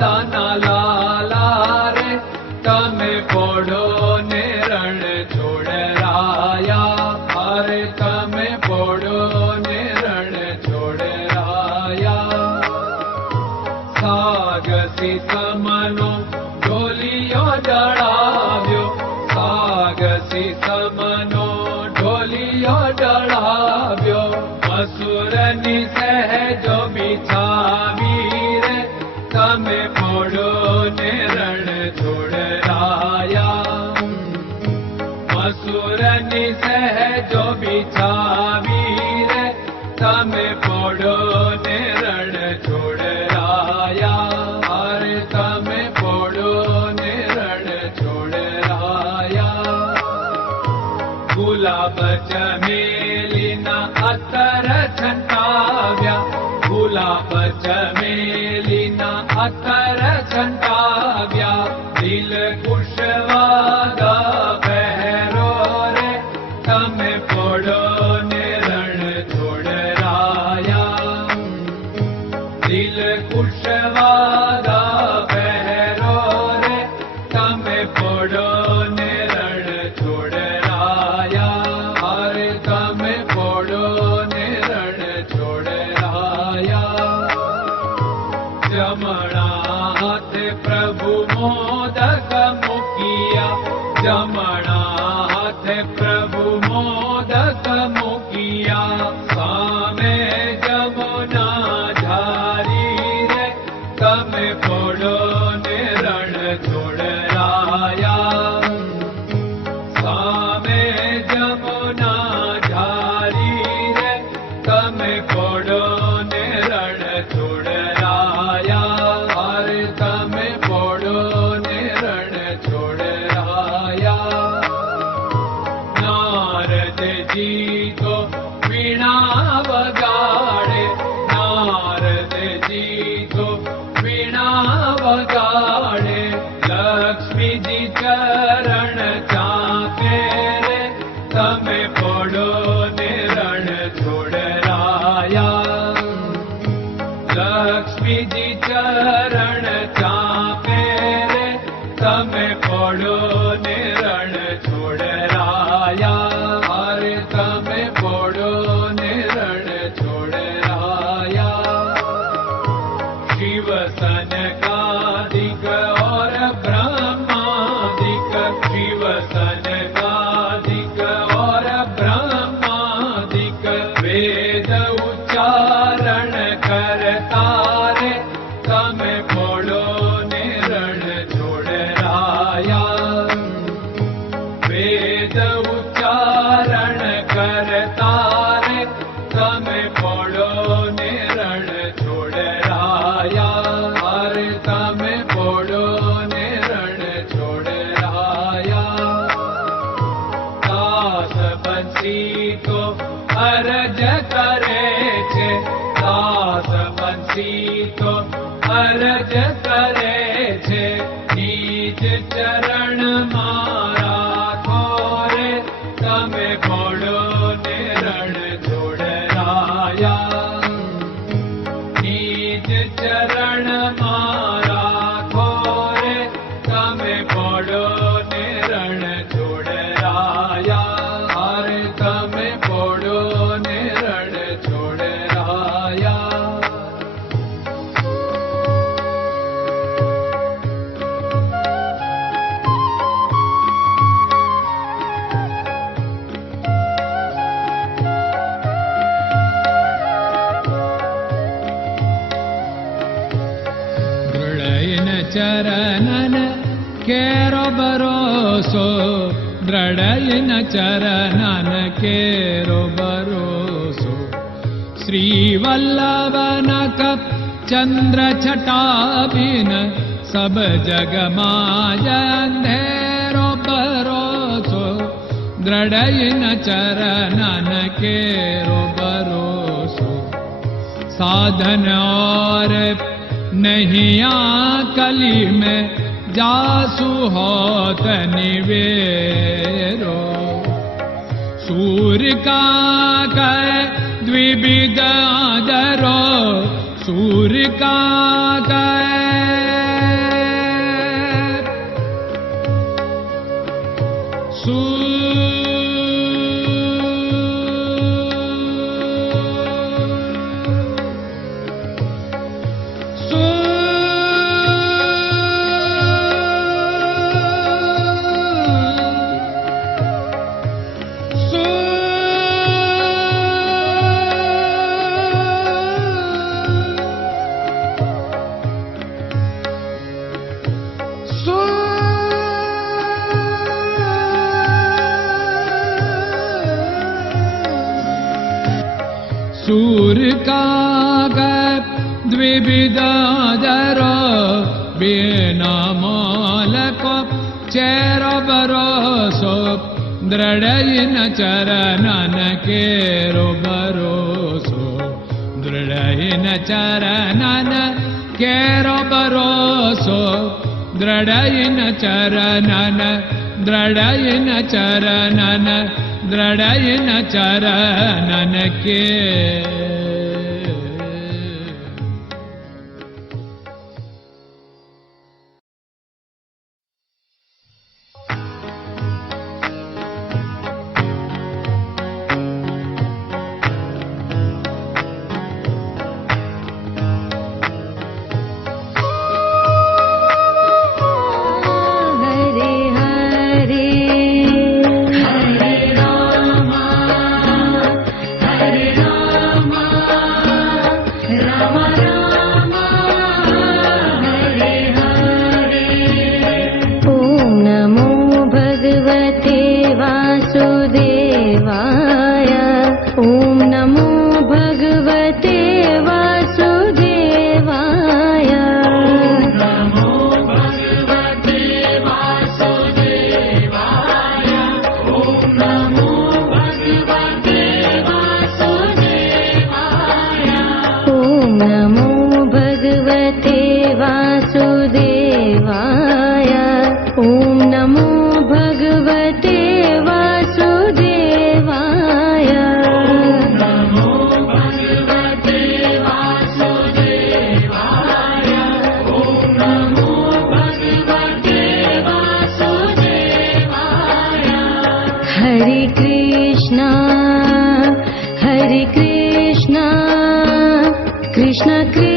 દાના લાલા રે તમે પોડો ને રણ છોડરાયા. અરે તમે પોડો ને રણ છોડરાયા. સાગસી સમનો ઢોલિયો ડળાવ્યો. સાગસી સમનો ઢોલિયો ડળાવ્યો. અસુરની સહેજો બિછાવી રે તમે પોડો ને રણ છોડરાયા. અસુરની સહેજો બિછાવી રે તમે પોડો ને રણ છોડરાયા. અરે તમે પોડો ને રણ છોડરાયા. ગુલાબ ચમેલીના અત્તર છંટાવ્યા. ગુલાબ ચમેલીના અત્તર છંટાવ્યા. દિલ કુશવાગા પહેરો રે તમે પોડો ને રણ છોડરાયા. દિલ કુશવાગા પહેરો રે તમે પોડો ને રણ છોડરાયા. અરે તમે પોડો ને રણ છોડરાયા. જમણા હાથે પ્રભુ મોદક મૂકિયા. જમણા હાથે પ્રભુ મોદક મૂકિયા. સામે જમુના ઝારી રે તમે પોડો ને રણ છોડરાયા. સામે જમુના ઝારી રે તમે પોડો ને રણ છોડરાયા. અરે તમે પોડો ને રણ છોડરાયા. નારદજી તો વીણા વગાડે. નારદજી તો વીણા વગાડે. લક્ષ્મીજી ચરણ ચાકે રે તમે પોડો ને રણ છોડરાયા. લક્ષ્મીજી ચરણ ચાકે રે તમે પોડો ને રણ છોડરાયા. અરે તમે પોડો ને રણ છોડરાયા. શિવ સનકાદિક और ब्रह्मादिक. शिव सनकादिक और ब्रह्मादिक. वेद उच्चारण करता रे તમે પોડો ને રણ છોડરાયા. વેદ ઉચ્ચારણ કરતા રે તમે પોડો ને રણ છોડરાયા. અરે તમે પોડો ને રણ છોડરાયા. દાસ બંસી તો અરજ કરે છે. દાસ બંસી તો અરજ કરે છે. નીજ ચરણ મારા ખોરે તમે પોડો ને રણ છોડરાયા. નીજ ચરણ મારા ખોરે તમે પોડો ને રણ છોડરાયા. અરે તમે પોડો ને રણ છોડરાયા. ચરણન કેરો ભરોસો. દ્રઢયન ચરણન કેરો ભરોસો. શ્રી વલ્લભન કપ ચંદ્ર છટાબિન સબ જગમાં અંધેરો ભરોસો. દ્રઢયન ચરણન કેરો ભરોસો. साधन और नहीं कली में जासु होत निवेरो। सूर्य का कह द्विविध आदरो, सूर्य का कह कागद द्विविधाधरो बिना मोलको चेरो भरोसो दृढ़ चरणन केरो भरोसो दृढ़ चरणन केरो भरोसो दृढ़ चरणन दृढ़ चरणन दृढ़ चरणन के Hare Krishna, Krishna Krishna